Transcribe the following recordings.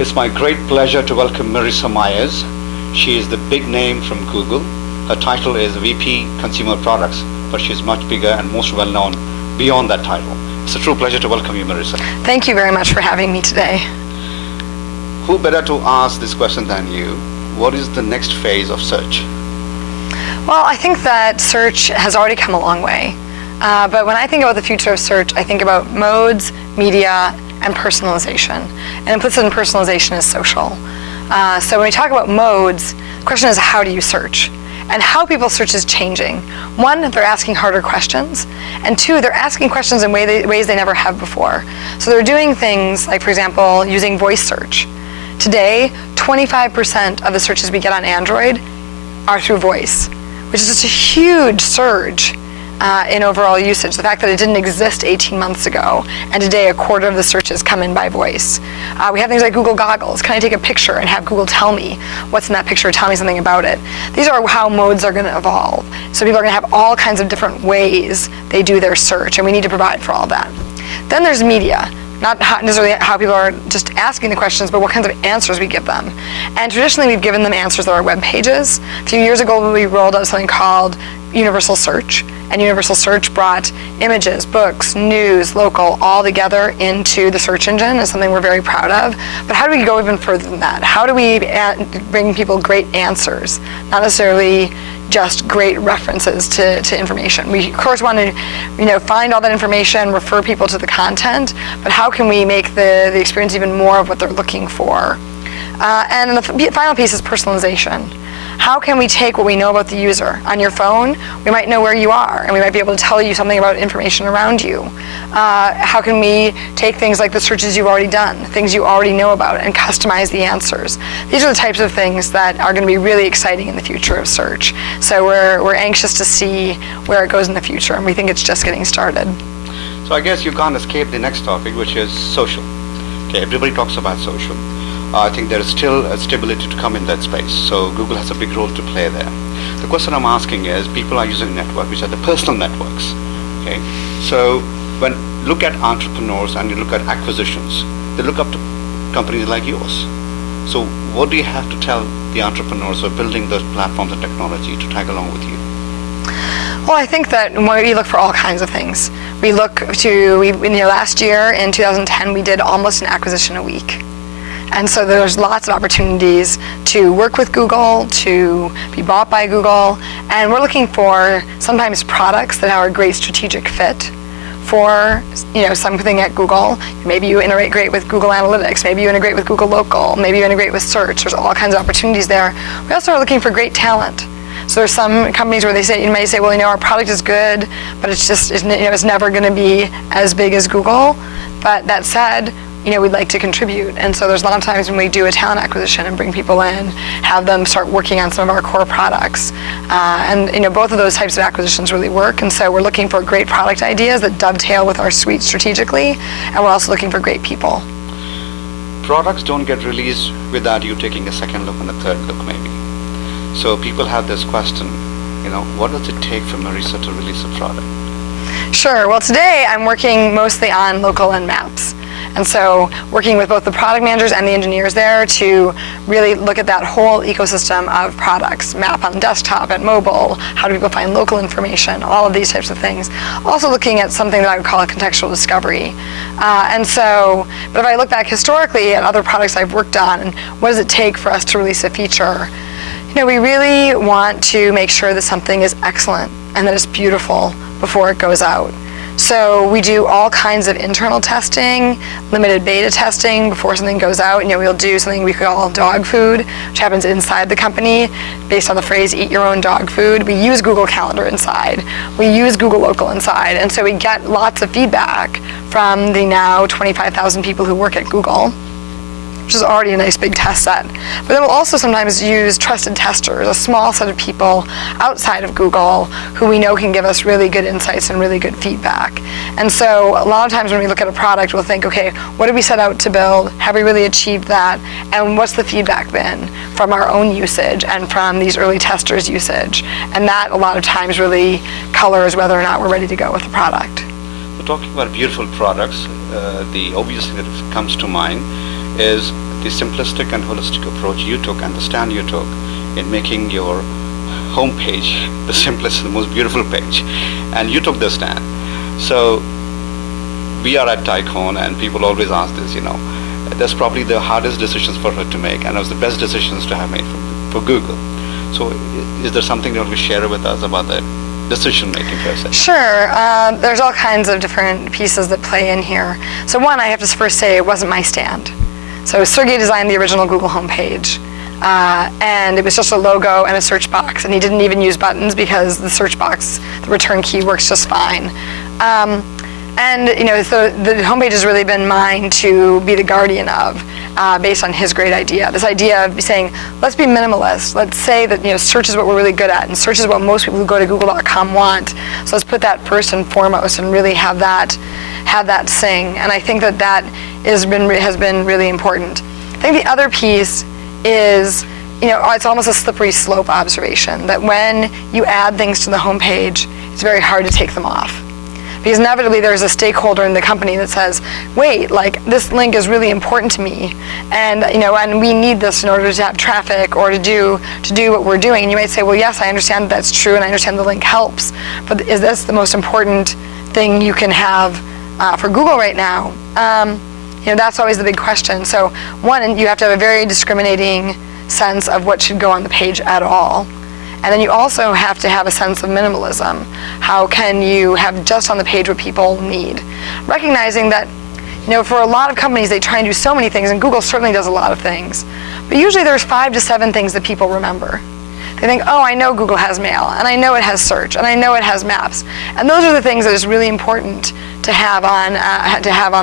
It's my great pleasure to welcome Marissa Myers. She is the big name from Google. Her title is VP Consumer Products, but she's much bigger and most well known beyond that title. It's a true pleasure to welcome you, Marissa. Thank you very much for having me today. Who better to ask this question than you? What is the next phase of search? Well, I think that search has already come a long way. But when I think about the future of search, I think about modes, media, and personalization. And implicit in personalization is social. So when we talk about modes, the question is, how do you search? And how people search is changing. One, they're asking harder questions. And two, they're asking questions in ways they never have before. So they're doing things like, for example, using voice search. Today, 25% of the searches we get on Android are through voice, which is just a huge surge in overall usage. The fact that it didn't exist 18 months ago, and today a quarter of the searches come in by voice. We have things like Google Goggles. Can I take a picture and have Google tell me what's in that picture, tell me something about it? These are how modes are going to evolve. So people are going to have all kinds of different ways they do their search, and we need to provide for all that. Then there's media. Not necessarily how people are just asking the questions, but what kinds of answers we give them. And traditionally, we've given them answers that are web pages. A few years ago, we rolled out something called Universal Search. And Universal Search brought images, books, news, local, all together into the search engine. Is something we're very proud of. But how do we go even further than that? How do we bring people great answers, not necessarily just great references to information? We of course want to, find all that information, refer people to the content, but how can we make the experience even more of what they're looking for? And the final piece is personalization. How can we take what we know about the user? On your phone, we might know where you are, and we might be able to tell you something about information around you. How can we take things like the searches you've already done, things you already know about, and customize the answers? These are the types of things that are going to be really exciting in the future of search. So we're anxious to see where it goes in the future, and we think it's just getting started. So I guess you can't escape the next topic, which is social. Okay, everybody talks about social. I think there is still a stability to come in that space. So Google has a big role to play there. The question I'm asking is, people are using networks, which are the personal networks. Okay, so when you look at entrepreneurs and you look at acquisitions, they look up to companies like yours. So what do you have to tell the entrepreneurs who are building those platforms and technology to tag along with you? Well, I think that we look for all kinds of things. We look to, last year in 2010, we did almost an acquisition a week. And so there's lots of opportunities to work with Google, to be bought by Google, and we're looking for sometimes products that are a great strategic fit for something at Google. Maybe you integrate great with Google Analytics, maybe you integrate with Google Local, maybe you integrate with search. There's all kinds of opportunities there. We also are looking for great talent. So there's some companies where you might say, well, our product is good, but it's never going to be as big as Google. But that said, we'd like to contribute. And so there's a lot of times when we do a talent acquisition and bring people in, have them start working on some of our core products. And both of those types of acquisitions really work. And so we're looking for great product ideas that dovetail with our suite strategically. And we're also looking for great people. Products don't get released without you taking a second look and a third look, maybe. So people have this question, what does it take for Marissa to release a product? Sure. Well, today I'm working mostly on local and maps. And so working with both the product managers and the engineers there to really look at that whole ecosystem of products, map on desktop, at mobile, how do people find local information, all of these types of things. Also looking at something that I would call a contextual discovery. But if I look back historically at other products I've worked on, and what does it take for us to release a feature? We really want to make sure that something is excellent and that it's beautiful before it goes out. So we do all kinds of internal testing, limited beta testing before something goes out. We'll do something we call dog food, which happens inside the company based on the phrase, eat your own dog food. We use Google Calendar inside. We use Google Local inside. And so we get lots of feedback from the now 25,000 people who work at Google, which is already a nice big test set. But then we'll also sometimes use trusted testers, a small set of people outside of Google who we know can give us really good insights and really good feedback. And so a lot of times when we look at a product, we'll think, okay, what did we set out to build? Have we really achieved that? And what's the feedback been from our own usage and from these early testers' usage? And that a lot of times really colors whether or not we're ready to go with the product. So talking about beautiful products, the obvious thing that comes to mind is the simplistic and holistic approach you took and the stand you took in making your homepage the simplest and the most beautiful page, and you took the stand. So we are at TiEcon, and people always ask this, that's probably the hardest decisions for her to make, and it was the best decisions to have made for Google. So is there something that you will share with us about the decision making process? Sure. There's all kinds of different pieces that play in here. So one, I have to first say it wasn't my stand. So Sergey designed the original Google homepage, and it was just a logo and a search box, and he didn't even use buttons because the search box, the return key, works just fine. And so the homepage has really been mine to be the guardian of, based on his great idea. This idea of saying, let's be minimalist. Let's say that search is what we're really good at, and search is what most people who go to Google.com want. So let's put that first and foremost, and really have that sing. And I think that has been really important. I think the other piece is, it's almost a slippery slope observation that when you add things to the homepage, it's very hard to take them off. Because inevitably there's a stakeholder in the company that says, wait, this link is really important to me, and and we need this in order to have traffic or to do what we're doing. And you might say, well, yes, I understand that's true, and I understand the link helps, but is this the most important thing you can have for Google right now? That's always the big question. So one, you have to have a very discriminating sense of what should go on the page at all. And then you also have to have a sense of minimalism. How can you have just on the page what people need? Recognizing that, for a lot of companies, they try and do so many things, and Google certainly does a lot of things. But usually there's 5 to 7 things that people remember. They think, oh, I know Google has mail, and I know it has search, and I know it has maps. And those are the things that is really important to have on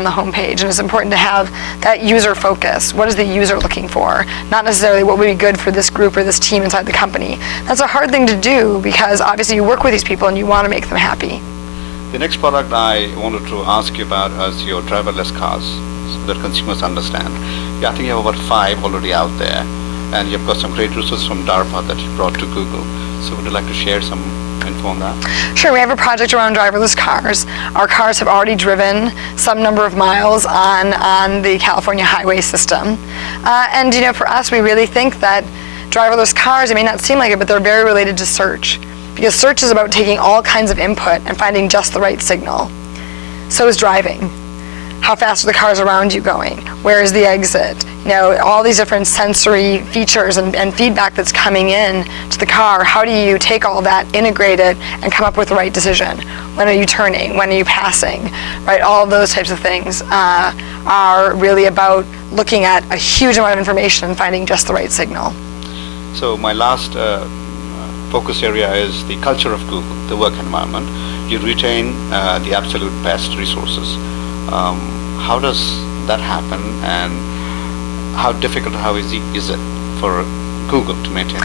the homepage, and it's important to have that user focus. What is the user looking for? Not necessarily what would be good for this group or this team inside the company. That's a hard thing to do because obviously you work with these people and you want to make them happy. The next product I wanted to ask you about is your driverless cars, so that consumers understand. Yeah, I think you have about 5 already out there, and you've got some great resources from DARPA that you brought to Google. So would you like to share some info on that? Sure. We have a project around driverless cars. Our cars have already driven some number of miles on the California highway system. And for us, we really think that driverless cars, it may not seem like it, but they're very related to search. Because search is about taking all kinds of input and finding just the right signal. So is driving. How fast are the cars around you going? Where is the exit? All these different sensory features and feedback that's coming in to the car. How do you take all that, integrate it, and come up with the right decision? When are you turning? When are you passing? Right? All of those types of things are really about looking at a huge amount of information and finding just the right signal. So my last focus area is the culture of Google, the work environment. You retain the absolute best resources. How does that happen, and how difficult, how easy is it for Google to maintain?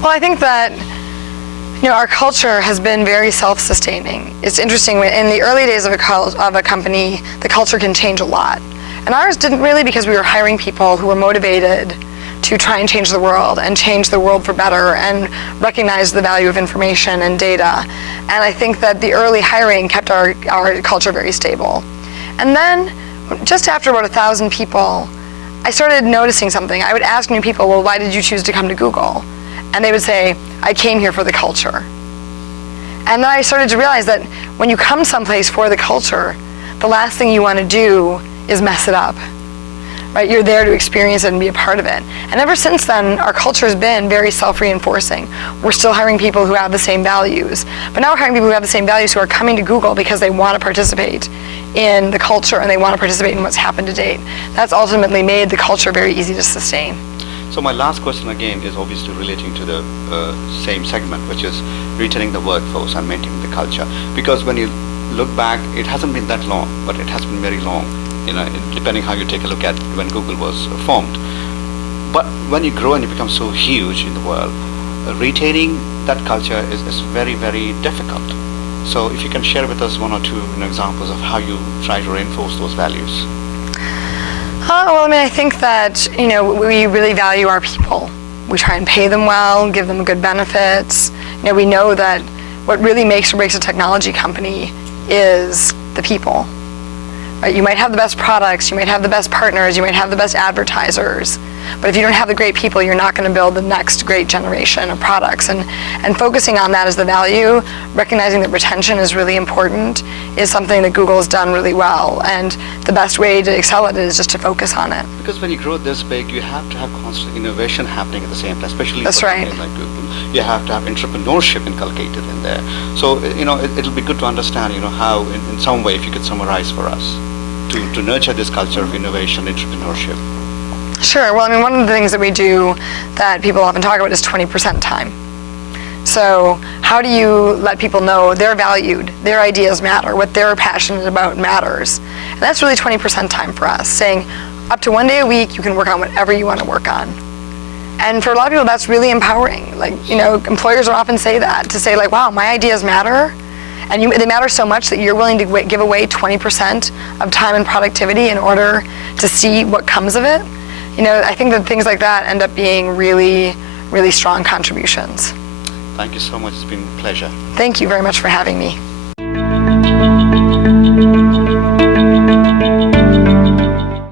Well, I think that our culture has been very self-sustaining. It's interesting, in the early days of a company, the culture can change a lot. And ours didn't really, because we were hiring people who were motivated to try and change the world and change the world for better and recognize the value of information and data. And I think that the early hiring kept our culture very stable. And then, just after about 1,000 people, I started noticing something. I would ask new people, well, why did you choose to come to Google? And they would say, I came here for the culture. And then I started to realize that when you come someplace for the culture, the last thing you want to do is mess it up. Right? You're there to experience it and be a part of it. And ever since then, our culture has been very self-reinforcing. We're still hiring people who have the same values. But now we're hiring people who have the same values who are coming to Google because they want to participate in the culture and they want to participate in what's happened to date. That's ultimately made the culture very easy to sustain. So my last question again is obviously relating to the same segment, which is retaining the workforce and maintaining the culture. Because when you look back, it hasn't been that long, but it has been very long. Depending how you take a look at when Google was formed. But when you grow and you become so huge in the world, retaining that culture is very, very difficult. So if you can share with us 1 or 2 examples of how you try to reinforce those values. Well, I think that, we really value our people. We try and pay them well, give them good benefits. We know that what really makes or breaks a technology company is the people. Right? You might have the best products, you might have the best partners, you might have the best advertisers, but if you don't have the great people, you're not going to build the next great generation of products. And focusing on that as the value, recognizing that retention is really important, is something that Google has done really well. And the best way to excel at it is just to focus on it. Because when you grow this big, you have to have constant innovation happening at the same time, especially That's for a right. company like Google. You have to have entrepreneurship inculcated in there. So, it'll be good to understand, how in some way, if you could summarize for us, to nurture this culture of innovation, entrepreneurship. Sure. Well, I mean, one of the things that we do that people often talk about is 20% time. So how do you let people know they're valued, their ideas matter, what they're passionate about matters? And that's really 20% time for us, saying up to 1 day a week, you can work on whatever you want to work on. And for a lot of people, that's really empowering. Like, employers will often say that, to say like, wow, my ideas matter. And they matter so much that you're willing to give away 20% of time and productivity in order to see what comes of it. I think that things like that end up being really, really strong contributions. Thank you so much. It's been a pleasure. Thank you very much for having me.